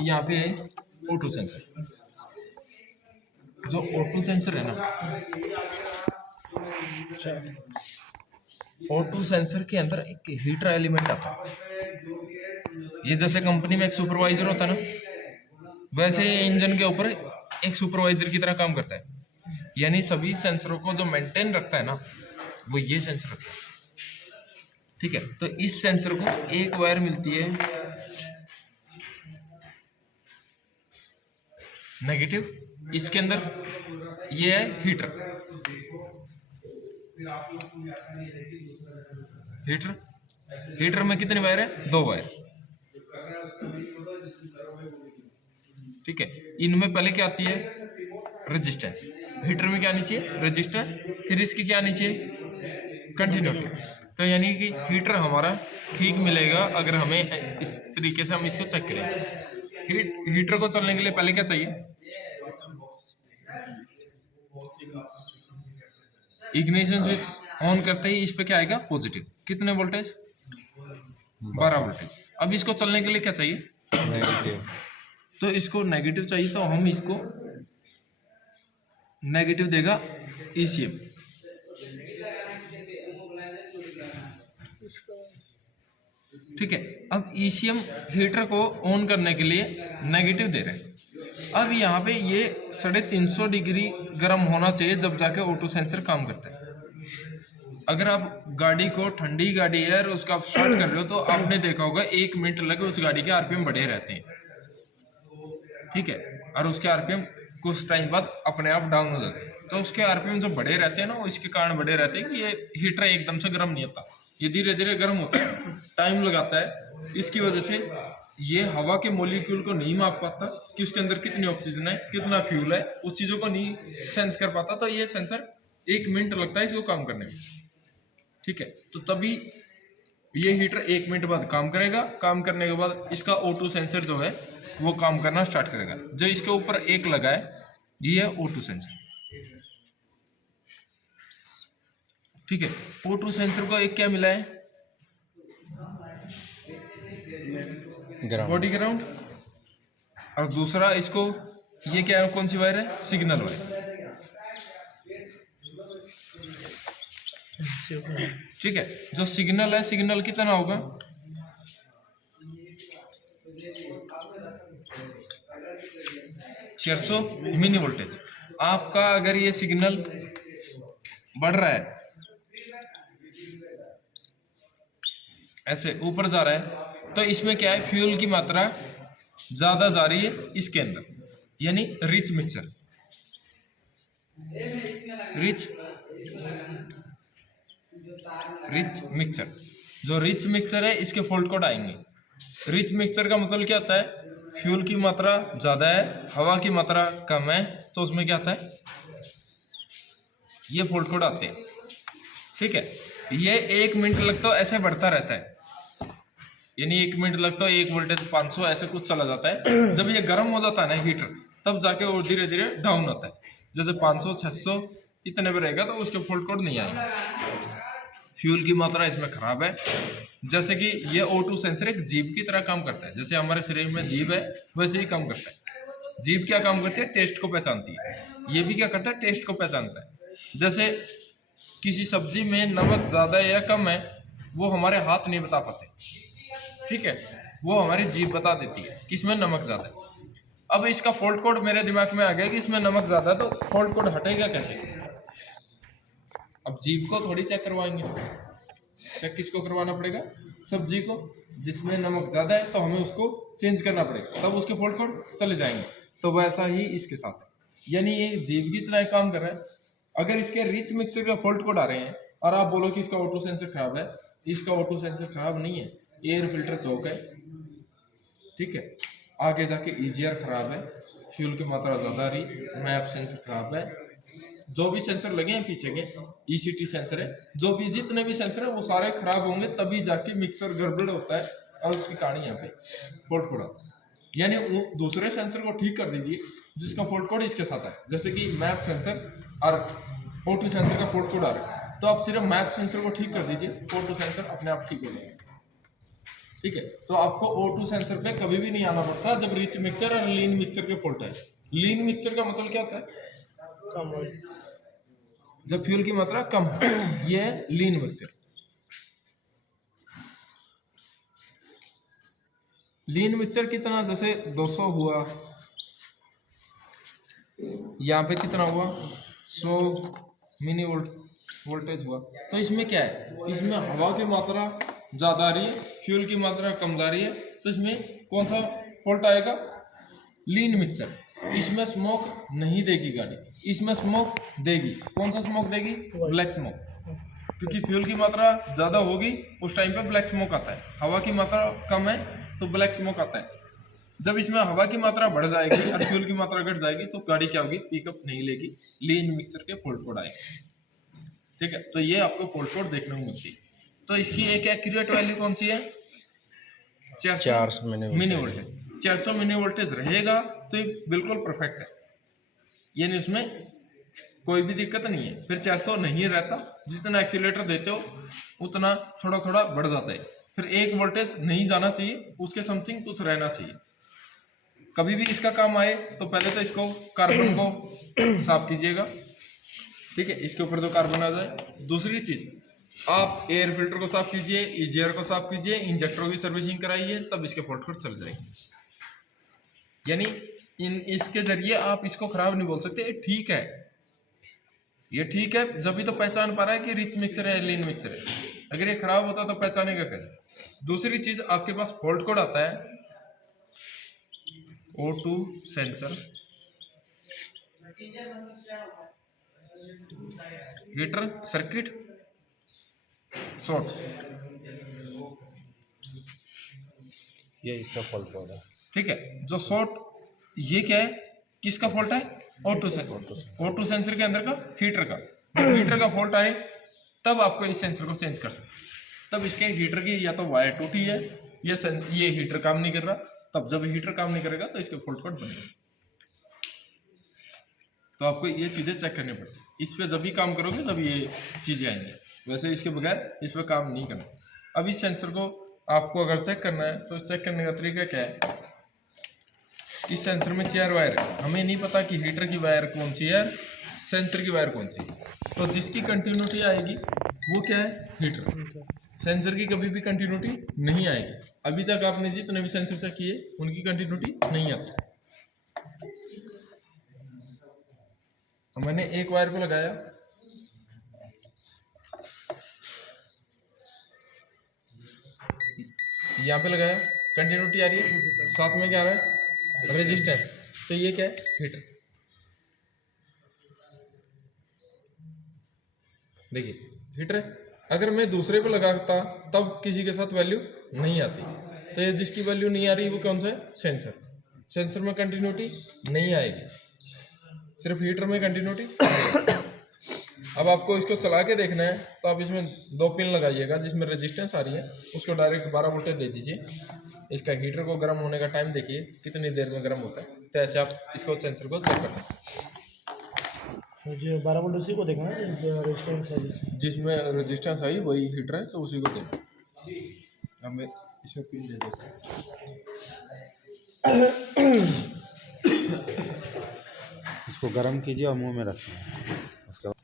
यहाँ पे है O2 सेंसर। जो O2 सेंसर है ना, O2 सेंसर के अंदर एक हीटर एलिमेंट आता है। ये जैसे कंपनी में एक सुपरवाइजर होता है ना, वैसे इंजन के ऊपर एक सुपरवाइजर की तरह काम करता है। यानी सभी सेंसरों को जो मेंटेन रखता है ना, वो ये सेंसर रखता है। ठीक है, तो इस सेंसर को एक वायर मिलती है नेगेटिव, इसके अंदर ये है हीटर। हीटर में कितने वायर है? 2 वायर। ठीक है, इनमें पहले क्या आती है? रेजिस्टेंस। हीटर में क्या आनी चाहिए? रेजिस्टेंस। फिर इसकी क्या आनी चाहिए? कंटिन्यूटी। तो यानी कि हीटर हमारा ठीक मिलेगा अगर हमें इस तरीके से हम इसको चेक करें। हीटर को चलने के लिए पहले क्या चाहिए? इग्निशन स्विच ऑन करते ही इस पे क्या आएगा? पॉजिटिव। कितने वोल्टेज? 12 वोल्टेज। अब इसको चलने के लिए क्या चाहिए? नेगेटिव। तो इसको नेगेटिव चाहिए, तो हम इसको नेगेटिव देगा ECM। ठीक है, अब ECM हीटर को ऑन करने के लिए नेगेटिव दे रहे हैं। अब यहाँ पे ये 350 डिग्री गर्म होना चाहिए जब जाके O2 सेंसर काम करता है। अगर आप गाड़ी को, ठंडी गाड़ी है और उसका आप स्टार्ट कर रहे हो, तो आपने देखा होगा 1 मिनट लगे उस गाड़ी के RPM बढ़े रहते हैं। ठीक है, और उसके RPM कुछ टाइम बाद अपने आप डाउन हो जाते हैं। तो उसके RPM जो बढ़े रहते हैं ना, वो इसके कारण बढ़े रहते हैं कि ये हीटर एकदम से गर्म नहीं होता, ये धीरे धीरे गर्म होता है, टाइम लगाता है। इसकी वजह से ये हवा के मॉलिक्यूल को नहीं माप पाता कि उसके अंदर कितनी ऑक्सीजन है, कितना फ्यूल है, उस चीज़ों को नहीं सेंस कर पाता। तो ये सेंसर 1 मिनट लगता है इसको काम करने में। ठीक है, तो तभी ये हीटर 1 मिनट बाद काम करेगा। काम करने के बाद इसका O2 सेंसर जो है वो काम करना स्टार्ट करेगा। जो इसके ऊपर एक लगा है, ये है O2 सेंसर। ठीक है, O2 सेंसर को एक क्या मिला है? Body ground. और दूसरा इसको, ये क्या है, कौन सी वायर है? Signal wire. ठीक है, जो सिग्नल है, सिग्नल कितना होगा? 400 मिली वोल्टेज। आपका अगर ये सिग्नल बढ़ रहा है, ऐसे ऊपर जा रहा है, तो इसमें क्या है? फ्यूल की मात्रा ज्यादा जा रही है इसके अंदर, यानी रिच मिक्सचर। रिच मिक्सचर, जो रिच मिक्सचर है, इसके फॉल्ट कोड आएंगे। रिच मिक्सचर का मतलब क्या होता है? फ्यूल की मात्रा ज्यादा है, हवा की मात्रा कम है, तो उसमें क्या होता है? ये फॉल्ट कोड आते हैं। ठीक है, ये 1 मिनट लगता है ऐसे बढ़ता रहता है, यानी 1 मिनट लगता है 1 वोल्टेज 500 ऐसे कुछ चला जाता है। जब ये गर्म हो जाता है ना हीटर, तब जाके वो धीरे धीरे डाउन होता है। जैसे 500 600 इतने पे रहेगा तो उसके फॉल्ट कोड नहीं आएगा। फ्यूल की मात्रा इसमें खराब है। जैसे कि ये O2 सेंसर एक जीभ की तरह काम करता है। जैसे हमारे शरीर में जीभ है, वैसे ही काम करता है। जीभ क्या काम करती है? टेस्ट को पहचानती है। ये भी क्या करता है? टेस्ट को पहचानता है। जैसे किसी सब्जी में नमक ज़्यादा है या कम है, वो हमारे हाथ नहीं बता पाते। ठीक है, वो हमारी जीभ बता देती है कि इसमें नमक ज़्यादा है। अब इसका फॉल्ट कोड मेरे दिमाग में आ गया कि इसमें नमक ज़्यादा है, तो फॉल्ट कोड हटेगा कैसे? अब जीभ को थोड़ी चेक करवाएंगे, चेक किसको करवाना पड़ेगा? सब्जी को। जिसमें नमक ज़्यादा है तो हमें उसको चेंज करना पड़ेगा, तब उसके फॉल्ट कोड चले जाएंगे। तो वैसा ही इसके साथ है, यानी ये जीभ की तरह काम कर रहा है। अगर इसके रिच मिक्सर का फॉल्ट कोड आ रहे हैं और आप बोलो कि इसका O2 सेंसर खराब है, इसका O2 सेंसर खराब नहीं है, एयर फिल्टर चौक है। ठीक है, आगे जाके EGR खराब है, फ्यूल की मात्रा ज़्यादा रही, मैप सेंसर खराब है। जो भी सेंसर लगे हैं पीछे के, ECT सेंसर है, जो भी जितने भी सेंसर है वो सारे खराब होंगे, तभी जाके मिक्सर गड़बड़ होता है और उसकी कहानी यहाँ पे फॉल्ट कोड आता है। यानी दूसरे सेंसर को ठीक कर दीजिए जिसका फॉल्ट कोड इसके साथ है। जैसे कि मैप सेंसर और O2 सेंसर का फॉल्ट कोड आ रहा है, तो आप सिर्फ मैप सेंसर को ठीक कर दीजिए, O2 सेंसर अपने आप ठीक हो जाएगा। ठीक है। तो आपको O2 सेंसर पे कभी भी नहीं आना पड़ता जब रिच मिक्सचर और लीन मिक्सचर के फॉल्ट है। लीन मिक्सचर का मतलब क्या होता है? कम ऑयल। जब फ्यूल की मात्रा कम है, ये है लीन मिक्सचर। लीन मिक्सचर कितना, जैसे 200 हुआ, यहाँ पे कितना हुआ 100 मिनी वोल्टेज हुआ। तो इसमें क्या है, इसमें हवा की मात्रा ज़्यादा आ रही है, फ्यूल की मात्रा कम जा रही है। तो इसमें कौन सा फॉल्ट आएगा? Lean mixture. इसमें स्मोक नहीं देगी गाड़ी, इसमें स्मोक देगी। कौन सा स्मोक देगी? Black smoke. क्योंकि फ्यूल की मात्रा ज़्यादा होगी उस टाइम पे ब्लैक स्मोक आता है, हवा की मात्रा कम है तो ब्लैक स्मोक आता है। जब इसमें हवा की मात्रा बढ़ जाएगी और फ्यूल की मात्रा घट जाएगी तो गाड़ी क्या होगी? पिकअप नहीं लेगी, लीन मिक्सचर के फॉल्ट कोड आएंगे। ठीक है, तो ये आपको फॉल्ट कोड देखने को मिलती है। तो इसकी एक एक्यूरेट वैल्यू कौन सी है? 400 मिनी वोल्टेज। 400 मिनी वोल्टेज रहेगा तो ये बिल्कुल परफेक्ट है, यानी उसमें कोई भी दिक्कत नहीं है। फिर 400 नहीं रहता, जितना एक्सीलरेटर देते हो उतना थोड़ा थोड़ा बढ़ जाता है। फिर एक वोल्टेज नहीं जाना चाहिए, उसके समथिंग कुछ रहना चाहिए। कभी भी इसका काम आए तो पहले तो इसको कार्बन को साफ कीजिएगा। ठीक है, इसके ऊपर जो कार्बन आ जाए। दूसरी चीज, आप एयर फिल्टर को साफ कीजिए, ईजीआर को साफ कीजिए, इंजेक्टरों की सर्विसिंग कराइए, तब इसके फॉल्ट कोड चल जाएंगे। यानी इसके जरिए आप इसको खराब नहीं बोल सकते। ये ठीक है, ये ठीक है, जब भी तो पहचान पा रहा है कि रिच मिक्सचर है, लीन मिक्सचर है। अगर ये खराब होता तो पहचानेगा कैसे? दूसरी चीज, आपके पास फॉल्ट कोड आता है O2 sensor, heater circuit short, ये इसका फॉल्ट कोड है। ठीक है। जो शॉर्ट, ये क्या है, किसका फॉल्ट है? O2 सेंसर के अंदर का हीटर का। जब हीटर का फॉल्ट आए तब आपको इस सेंसर को चेंज कर सकते। तब इसके हीटर की या तो वायर टूटी है या ये हीटर काम नहीं कर रहा। तब जब हीटर काम नहीं करेगा तो इसके फॉल्ट कोड बनेगा। तो आपको ये चीजें चेक करनी पड़ती है। इस पे जब भी काम करोगे तब ये चीजें आएंगी, वैसे इसके बगैर इस पे काम नहीं करना। अब इस सेंसर को आपको अगर चेक करना है तो चेक करने का तरीका क्या है? इस सेंसर में 4 वायर है, हमें नहीं पता कि हीटर की वायर कौन सी है, सेंसर की वायर कौन सी है। तो जिसकी कंटिन्यूटी आएगी वो क्या है? हीटर। सेंसर की कभी भी कंटिन्यूटी नहीं आएगी। अभी तक आपने जितने भी सेंसर चेक किए उनकी कंटिन्यूटी नहीं आती। मैंने एक वायर पे लगाया, यहाँ पे लगाया, कंटिन्यूटी आ रही है, साथ में क्या आ रहा है? रेजिस्टेंस। तो ये क्या है? हीटर। देखिए हीटर है। अगर मैं दूसरे पे लगाता तब किसी के साथ वैल्यू नहीं आती। तो ये जिसकी वैल्यू नहीं आ रही वो कौन सा है? सेंसर। सेंसर में कंटिन्यूटी नहीं आएगी, सिर्फ हीटर में कंटिन्यूटी। अब आपको इसको चला के देखना है तो आप इसमें 2 पिन लगाइएगा, जिसमें रेजिस्टेंस आ रही है उसको डायरेक्ट 12 वोल्टेज दे दीजिए। इसका हीटर को गर्म होने का टाइम देखिए कितनी देर में गर्म होता है। तो ऐसे आप इसको सेंसर को चेक कर सकते हैं। मुझे 12 वोल्ट उसी को देखना है रेजिस्टेंस है, जिसमें रेजिस्टेंस आई वही हीटर है, तो उसी को देखना। अब मैं इसमें पिन दे देता हूँ। इसको गर्म कीजिए और मुंह में रखिए। उसके बाद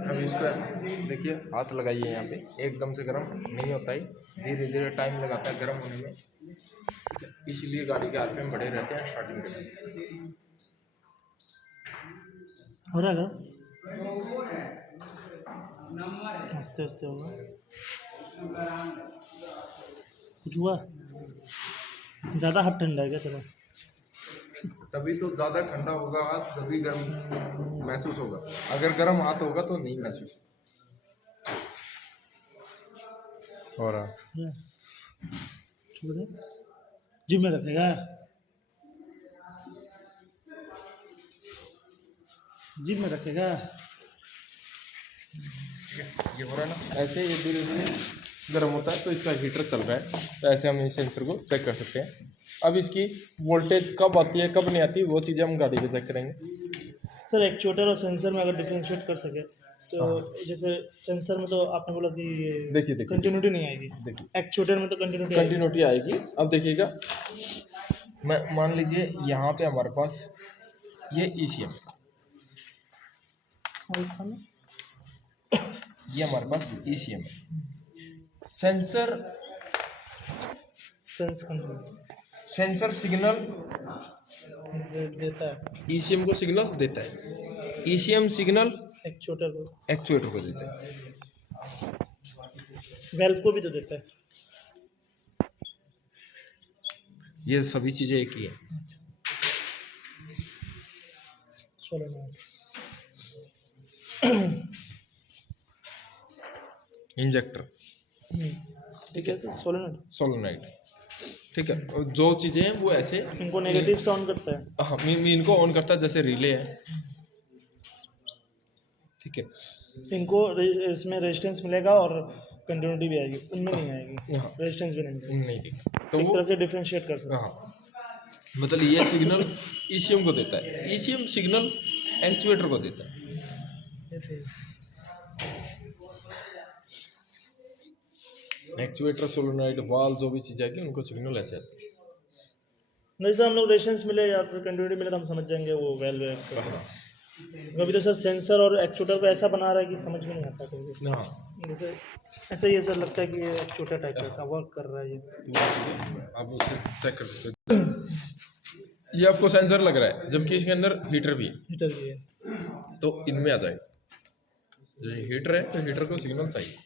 अब इस पर देखिए, हाथ लगाइए, यहाँ पे एकदम से गर्म नहीं होता है, धीरे धीरे टाइम लगाता है गर्म होने में, इसलिए गाड़ी के आरपीएम बढ़े रहते हैं स्टार्टिंग के टाइम। हो रहा है, आस्ते आस्ते होगा। कुछ हुआ? ज़्यादा हाथ ठंडा है क्या तेरा? तभी तो ज़्यादा ठंडा होगा हाथ, तभी गर्म महसूस होगा। अगर गर्म हाथ होगा तो नहीं महसूस हो रहा। क्या? छोड़ दे। जिम में रखेगा? जिम में रखेगा? ये हो रहा है ना, ऐसे ये धीरे धीरे गर्म होता है तो इसका हीटर चल रहा है, तो ऐसे हम इस सेंसर को चेक कर सकते हैं। अब इसकी वोल्टेज कब आती है कब नहीं आती वो चीज़ें हम गाड़ी पे चेक करेंगे। सर एक्चुएटर और सेंसर में अगर डिफ्रेंशिएट कर सके तो जैसे सेंसर में तो आपने बोला कि देखिए कंटिन्यूटी नहीं आएगी, देखिए एक्चुएटर में तो कंटिन्यूटी आएगी। कंटिन्यूटी आएगी। अब देखिएगा, मैं मान लीजिए यहाँ पे हमारे पास ये ECM, ये हमारे पास ECM है। Sensor sense control sensor signal देता है, ECM को सिग्नल देता है, ECM सिग्नल एक्चुएटर को, एक्चुएटर को देता है। वेल्व को भी तो देता है। ये सभी चीज़ें एक ही है। सोलेनॉइड इंजेक्टर, ठीक है सर, सोलेनॉइड सोलोनाइड, ठीक है। और जो चीज़ें हैं वो ऐसे इनको नेगेटिव से ऑन करता है। हाँ, इनको ऑन करता है, जैसे रिले है, ठीक है। इनको इसमें रेजिस्टेंस मिलेगा और कंटिन्यूटी भी आएगी, उनमें नहीं आएगी, हाँ रेजिस्टेंस भी नहीं मिलेगा। नहीं दिखा तो एक वो तरह से डिफरेंशिएट कर सकते हाँ, मतलब ये सिग्नल ECM को देता है, ECM सिग्नल एक्चुएटर को देता है। हैं। एक्चुएटर, सोलोनाइड, वाल्व, जो भी चीज़ आएगी उनको सिग्नल ऐसे आती है। नहीं तो हम लोग रेजिस्टेंस मिले या फिर कंटिन्यूटी मिले तो हम समझ जाएंगे वो वेल्व है। हाँ अभी तो सर सेंसर और एक्चुएटर को ऐसा बना रहा है कि समझ में नहीं आता कभी। हाँ, जैसे ऐसे ये सर लगता है कि ये एक्चुएटर टाइप का वर्क कर रहा है ये। वो चीज़ें आप उसे चेक कर सकते हो। ये आपको सेंसर लग रहा है जबकि इसके अंदर हीटर भी है, हीटर भी है। तो इनमें आ जाएगा। जैसे हीटर है तो हीटर को सिग्नल चाहिए।